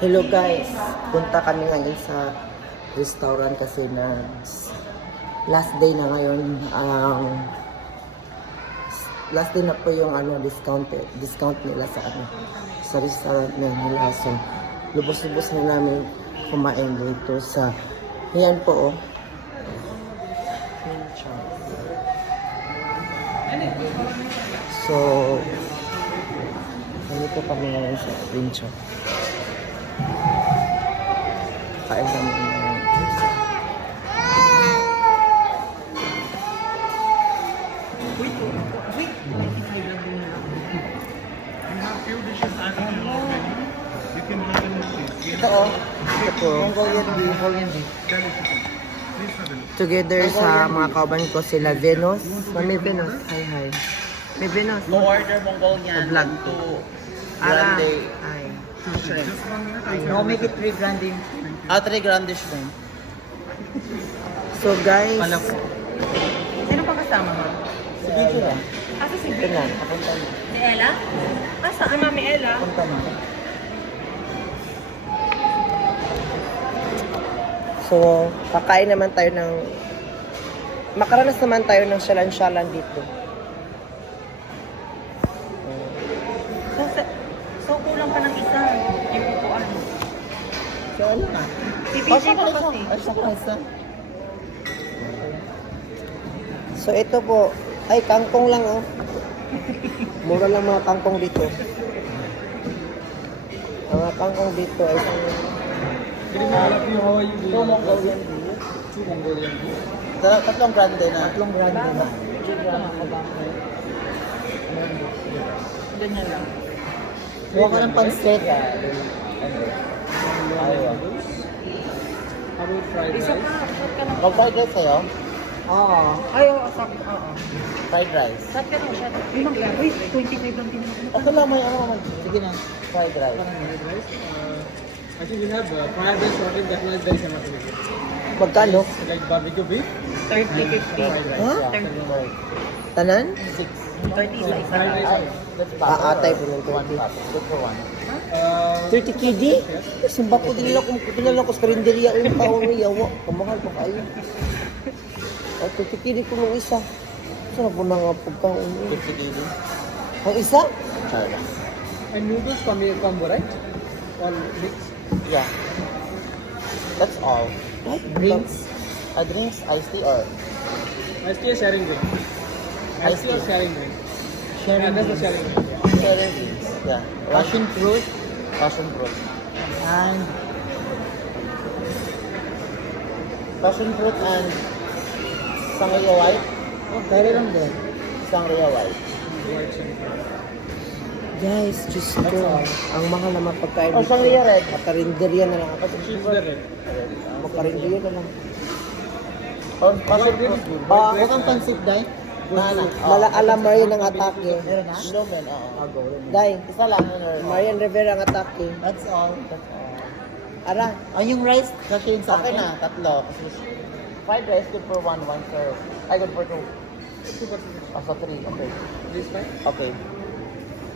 Hello guys, punta kami ngayon sa restaurant kasi na last day na ngayon. Last day na po yung discount nila sa restaurant nila. So, lubos-lubos na namin kumain dito sa, yan po oh. So, nandito kami ngayon sa Pincho. Kain kami ngayon. Ito oh. Ito. Mongolian beef. Together sa mga kauban ko sila Venus. Mami Venus. Hi. May Venus. No order Mongolian. Vlog. To Ara. grande. Hi. No, make it 3 grande. 3 grande shrimp. So guys, Sino pa kasama mo? si Gigi lang. Asa si Ito na, papunta na. Si Ella? Asa ang Mami Ella? Papunta na. So, kakain naman tayo ng makaranas naman tayo ng syalan-syalan dito. So kulang pa ng isa. Yung upuan. So, ano nga? Pipili pa kasi. So, ito po. Ay, kangkong lang oh. Mura lang mga kangkong dito. Ang mga kangkong dito ay Two Mongolian beef. Tatlong grande na. Ganyan lang. Huwag ka ng pansit. Isa pa. Sat ka lang. Mag-fried rice kayo? Oo. Ay, oo. Oo. Fried rice. Sat ka lang siya. Limang yan. Uy, 25 lang tinanong ko. Okay lang, may ano naman. Sige na. Fried rice. I think we have fried rice sorted that was very similar to it. Magkano? Like barbecue beef, 30, 50. Ha? 30. Tanan? 30 sa isa. Atay po ng 20. Good for one. 30 KD? Simba ko dinala ko sa karinderya yung taon ni yawa. Kamahal pa kayo. O 30 KD ko nung isa. Saan po na nga pagkaon niya? 50 kg. Ang isa? Charla. and noodles combo, right? All mixed. Yeah. That's all. Drinks? Drinks, iced tea or Iced tea or sharing drink? Iced tea or sharing drink? Yeah, that's the sharing drink. sharing drinks. Yeah. Passion fruit. Passion fruit. And Passion fruit and sangria white. oh, kaya lang din. Sangria white. Guys, Diyos ko. Ang mahal na mapagkain Oh, sangria red. Makarinderya na lang ako. She's the red. Makarinderya na lang. Oh, passion fruit. Huwag kang pansit, Day. Alam Marian ang atake. Meron na? No, man. Oo. Dai, Isa lang. Marian Rivera ang atake. That's all. That's all. Ara, Yung rice, kasi sa akin na, tatlo. Fried rice, good for one serve. Ay, good for two. So, three. Okay. This fine. Okay.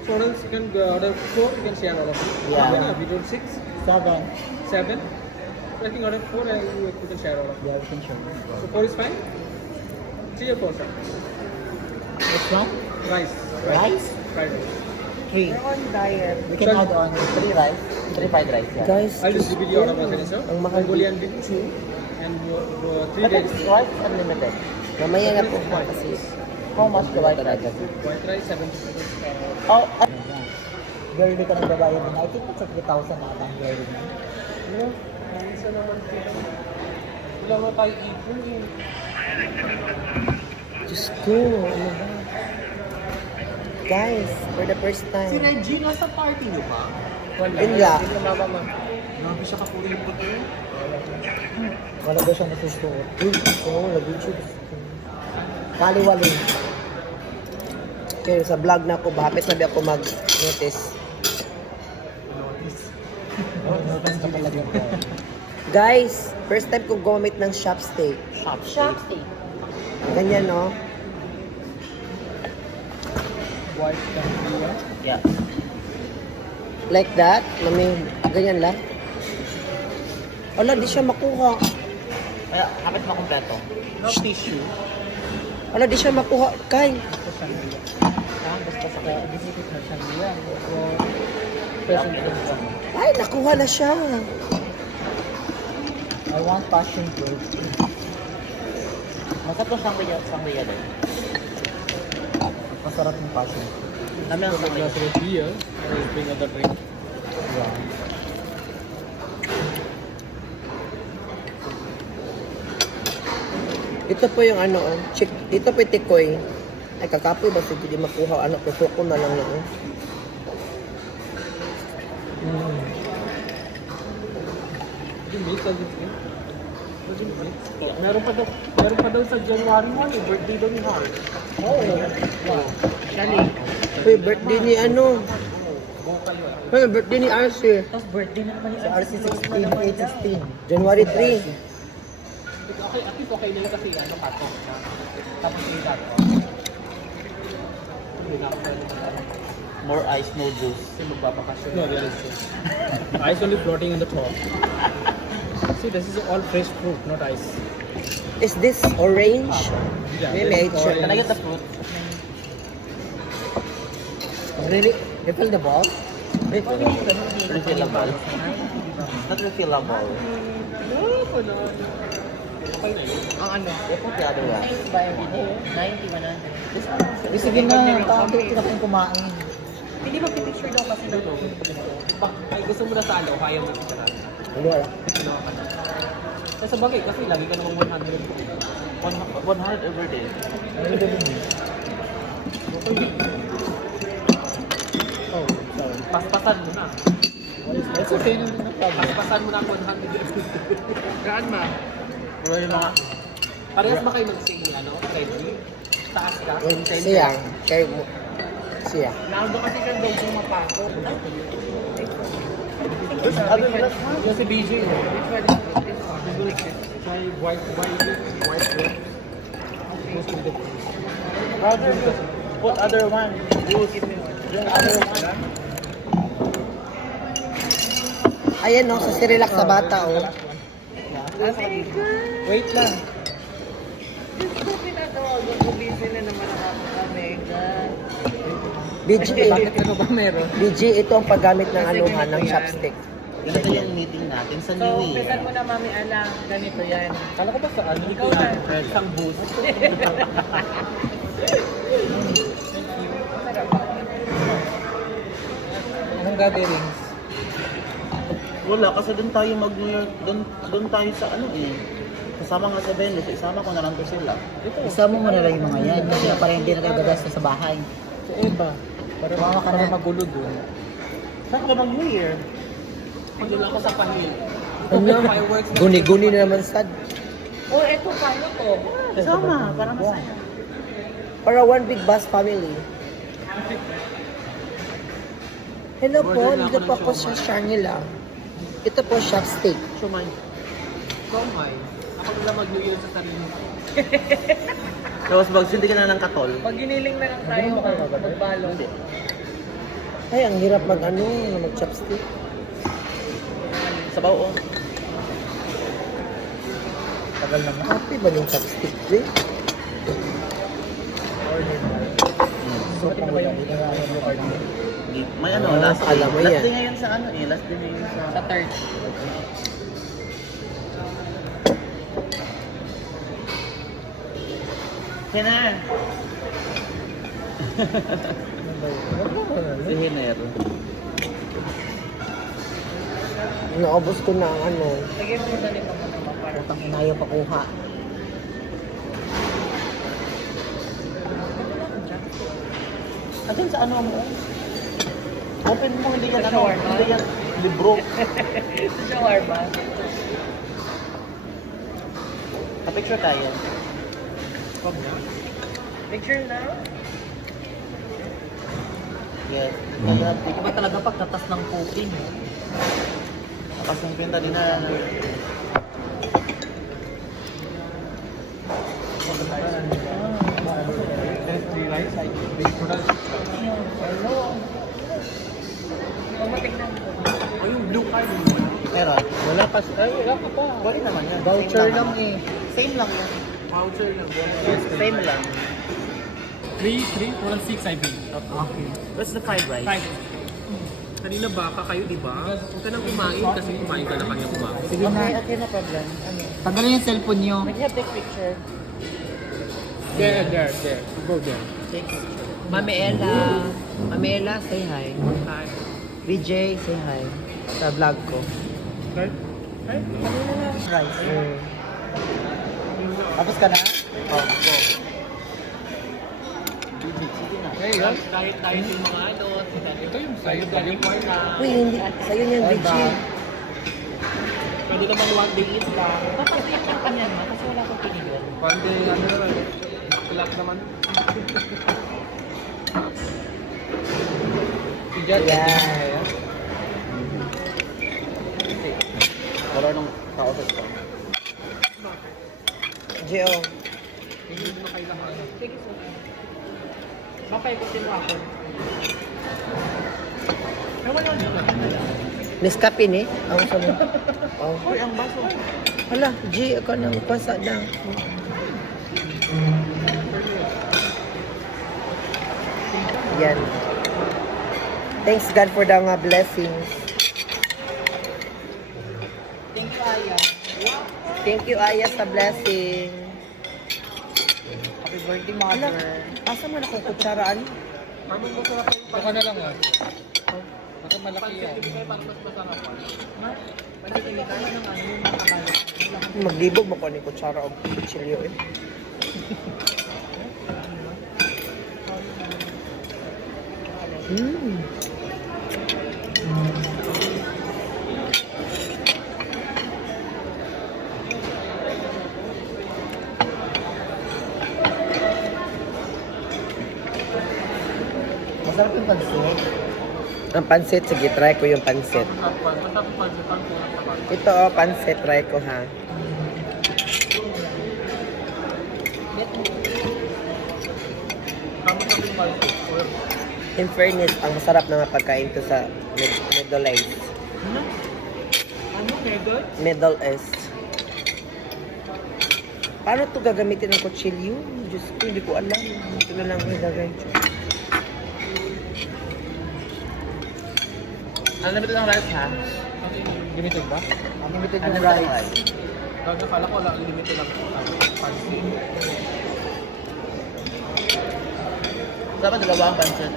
So what else you can order 4, you can share all of it. Yeah. We do 6, Seven. 7. I think order 4 and you can share all of it. Yeah, we can show. So 4 is fine? 3 or 4, sir? Which one? Rice. Rice? Fried rice. Three. We're on diet. We can add on three rice. Three fried rice, yeah. guys, I'll just repeat your order once again, sir. Ang mahal Mongolian beef 2 and 3 But it's days. rice unlimited. mamaya na po kasi. How much the white rice? White rice 70. Oh, girl, di ka nagbabayad din. I think it's at 3,000 na ang girl din. No, isa naman sila. Wala mo tayo ipon eh. Diyos ko, ano ba? Guys, for the first time. Reggie, nasa party niyo ba? Inla. Grabe siya kapuri yung puti. Wala ba siya natustuot? Uy, oo, nag-YouTube. Kaliwali. Okay, sa vlog na ako, hapit na ako mag-notice. Guys, first time kong gumamit ng Shopsteak. Shopstick. Ganyan, no? White tempura. Yeah. Like that? Mami, ganyan lang? Wala, di siya makuha. Kaya, kapit makumpleto. No tissue. Wala, di siya makuha. Kay, Basta sa kaya. ay, nakuha na siya. I want passion fruit. Masarap yung sangria din. Masarap yung passion fruit. Dami ang A glass sangria. of beer. I will bring other drink. Ito po yung ano, oh. Ito po yung tikoy. Ay, kakapoy ba? Sige, di makuha. Ano, tutuko na lang yun. Did you make all this thing? What did you make? Meron pa daw sa January 1, eh. Birthday daw ni Hart. Uy, birthday ni ano? Uy, birthday ni RC. Tapos birthday na naman Sa RC16, 816. January 3. Okay, at least okay nila kasi ano kato. Tapos yung kato. Hindi na ako pwede mag- More ice, no juice. kasi magbabakasyon. No, there is ice only floating in the top. See, this is all fresh fruit, not ice. Is this orange? Yeah, May this is nature. Can I orange. get the fruit? Really? You feel the ball? Refillable. Not refillable. No, banana. Okay na yun. Ang ano? What the other one? 90 ba na? Sige na, taong tingin akong kumain. Hindi ba pipicture daw kasi ng Ay, gusto mo na sa ano, kaya mo ito. Hindi wala. Ano ka na? Sa bagay, kasi lagi ka namang 100. 100 every day. Oh, sorry. Paspasan mo na. It's okay na rin na problem. Paspasan mo na ang 100. Gaan ma. Or yung mga... Parehas ba kayo mag-sing ano? Ready? Taas ka? Siya. Kay mo. Siya. Naldo kasi siya daw kung mapako. Yung si BJ. Which one is this? Try white bread. Most of the Brother, put other one. Yung other one. Ayan oh, sa Sirilac sa bata oh. Wait lang. Gusto pinatawag ko busy na naman ako kami. BG, Bakit ano ba meron? BG, ito ang paggamit ng anuhan, ng chopstick. Ganito yung meeting natin sa So, New umpisan Year. mo na mami alang ganito yan. Kala ko ba sa ano? Ikaw na. Isang boost. Anong gatherings? Wala, kasi doon tayo mag-New Year, doon tayo sa ano eh. Kasama nga sa Venus, isama ko na lang to sila. Isama mo na lang yung mga yan kasi para hindi na kayo gagasta sa bahay. Sa Eva. Para Mama ka na. magulo doon. Saan ka ba mag-New Year? Pag doon ako sa pahil. Ano? Fireworks na- Guni-guni na naman sad. Oh, eto paano to? Kasama, para masaya. Para one big bus family. Hello po, Order na dito ako po ng ako sa Shangela. Ito po, chopstick. Sumay. So, my. Ako nila mag-New Year sa sarili. Tapos magsindi ka na ng katol. Pag giniling na lang tayo, magbalo. Hindi. Ay, ang hirap mag-ano, mag-chopstick. Sa bao. Tagal naman. Happy ba yung chopstick, eh? So, ano ba yung May ano, Ah, last day. alam mo Last yan. day ngayon sa ano eh. Last day ngayon sa... Sa third. Hiner! Si Hiner. Naubos ko na ang ano. Lagyan mo na nito naman para. utang inayo pakuha? Atin sa ano mo? Open mo, hindi yan ano, Shawarma? hindi yan libro. Sa shawarma. Kapicture tayo. Picture na. Yes. Kaya, Iba talaga pag natas ng cooking. tapos yung pinta din na ano. There's 3 rice. I bake total. Hello. Matik na Meron. Wala ka, ay, wala ka pa. Pwede naman yan. Voucher Same lang eh. Same lang yan. Voucher lang. Same lang. 3, walang 6 I think. Okay. What's the fried rice? 5. Kanina baka kayo, di ba? Huwag ka nang kumain kasi kumain ka na kanya kumain. Sige na. Okay, no problem. Ano? Tanggalin yung cellphone nyo. Can you have take picture? There. Go there. Take picture. Mami Ella. Mami Ella, say hi. Hi. VJ, say hi. Sa vlog ko. Right? Right? Rice. Tapos ka na? Oh, go. Sige na. Hey, kahit yung mga ano, ito yung sa'yo, galing mo na. Uy, hindi. Sa'yo niyan, VJ. Pwede naman one day eat lang. Papasaya siyang kanya naman kasi wala akong pinigil. One day, ano naman, backlat naman. Sigat. Yeah. Wala nung kausap ko. Gio. Hindi mo kailangan. Sige, so. Mapaikutin mo ako. Ay, wala na. Nescafe ni? Ang sabi. Oh. Uy, ang baso. Hala, G, ako nang pasa na. Yan. Thanks God for the blessings. Thank you, Aya. Thank you, Aya, sa blessing. Happy birthday, mother. Asa mo na kung kutsaraan? Parang masarap yung baka na lang ah. Baka malaki yan. Parang mas masarap pa. Maglibog mo ko ni kutsara o kutsilyo eh. Mm. Masarap yung pansit. Ang pansit, sige, try ko yung pansit. Ito oh, pansit, try ko ha. In fairness, ang masarap na mga pagkain to sa Middle East. Ano, Megan? Middle East. Paano to gagamitin ng kutsilyo? Diyos ko, hindi ko alam. Ito na lang ilagay. Ang lamit ng rice, ha? Limited ba? Ang limited ng rice. Kala ko lang, limited lang. Pansin. Dapat dalawa ang pansit.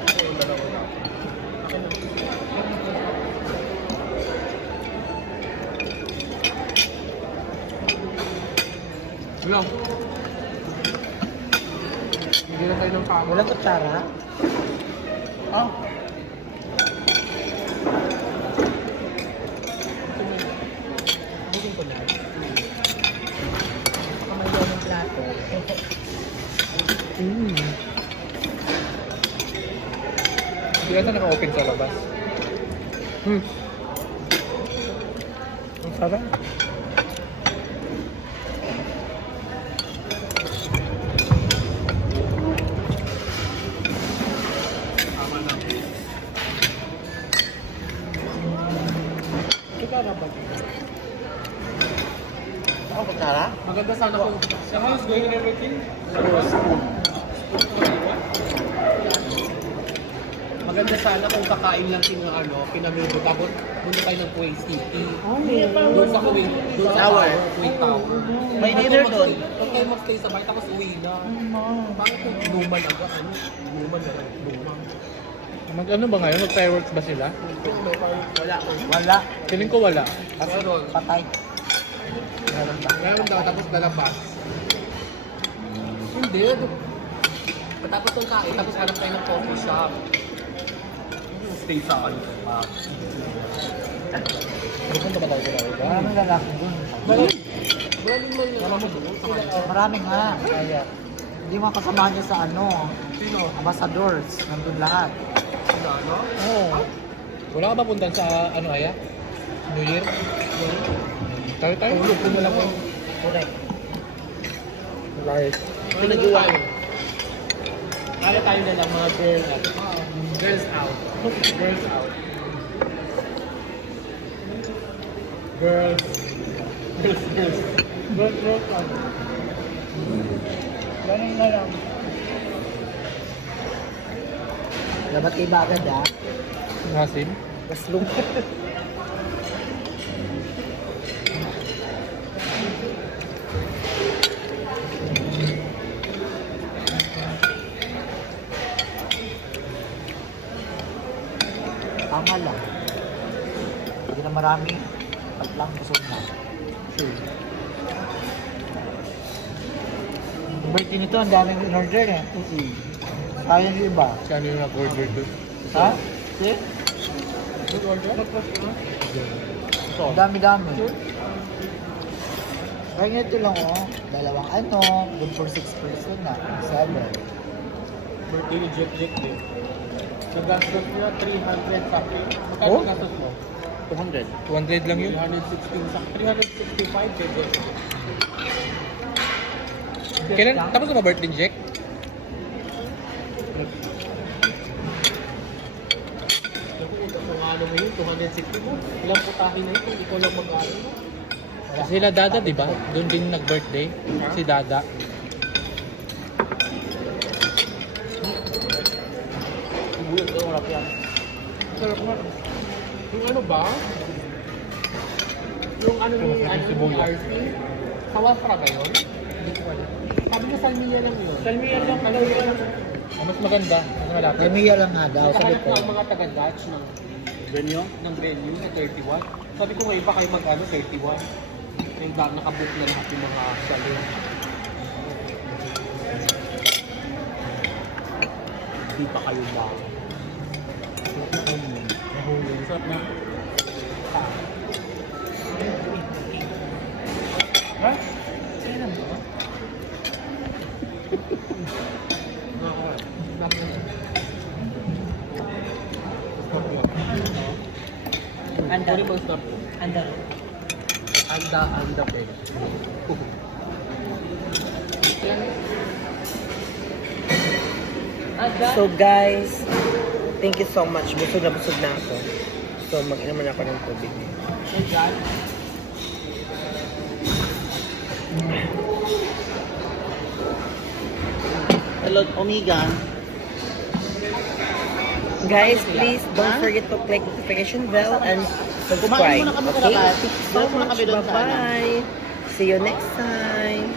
Wala. Hindi na tayo ng kamo. Walang kutsara? Oh. Bugin ko na. Kamayaw ng plato. Mm. Hindi ka naka-open sa labas. Ang sarap. Tama na. Ito na ba? Ako, kutsara? Maganda sana kung sa house going and everything. Maganda sana kung kakain lang ng ano, pinamilbo. Tapos punta tayo ng Kuwait City. Doon sa Kuwait. Doon sa Tower. Kuwait Tower. May dinner doon. Huwag kayo mag-stay sa bahay tapos uwi na. Bakit kung inuman agad? Ano? Inuman na lang. Inuman. Mag-ano ba ngayon? Mag-fireworks ba sila? Wala. Wala. Feeling ko wala. Meron. Patay. Meron daw tapos lalabas. Hindi. Tapos ng kain, tapos hanap tayo ng coffee shop. Stay sa ano. Pupunta ba tayo sa iba? Maraming lalaki doon. Maraming man yung mo doon sa kanya. Marami nga. Kaya, hindi mga kasama niya sa ano, Sino? ambassadors. Nandun lahat. Sino ano? Oo. Wala ka ba puntan sa ano Aya? New Year? Tayo tayo. Pupunta lang po. Correct. Nice. Pinagawa tayo. Kaya tayo na lang mga girls. Girls out. Girls out. Girls. Girls. Ganun na lang. Dapat iba agad ah. Hasim. Maslong. Tama lang. Hindi na marami. Pag lang busog na. Birthday nito, ang daming in-order eh. Kaya yung iba. Kano yung nag-order doon? Ha? See? Ang dami-dami. Kaya ito lang oh. Dalawang ano. Good for 6 person na. 7. Birthday ni Jet din. Nagastos niya 300 something. Magkano Oh? gastos mo? 200. 200 lang yun. 316 365 Jet. Kailan? Tapos na ba birthday ni Jack? Kung ano mo yun, 260 mo. Ilang putahe na yun kung ikaw lang mag-ano mo. Sila Dada, di ba? Doon din nag-birthday. Si Dada. Sibuyas, harap yan. Sarap nga. Yung ano ba? Yung ano ni Sibuyas. RC? Sawasra ba yun? Hindi ko alam. Sabi niya Salmiya lang yun. Salmiya lang. Salmiya lang. Oh, mas maganda. Mas malapit. Remiya lang nga daw. Sabi Nakahanap ko. na ang mga taga-Dutch ng venue na 31. Sabi ko ngayon pa kayo mag-ano 31. Yung nakabook na lahat yung mga salo. Hindi pa kayo ba? Nahulog. Sarap na. Ha? Anda. Ano bang stop? Anda. Anda pe. Anda. So guys, thank you so much. Busog na ako. So mag-inom na ako ng tubig. Hey, God. Hello, Omega. Guys, please don't forget to click notification bell and Kumain subscribe. muna kami Okay? kalabat. Thank you so Kumain muna much. kami doon sa ano. Bye-bye. See you next time.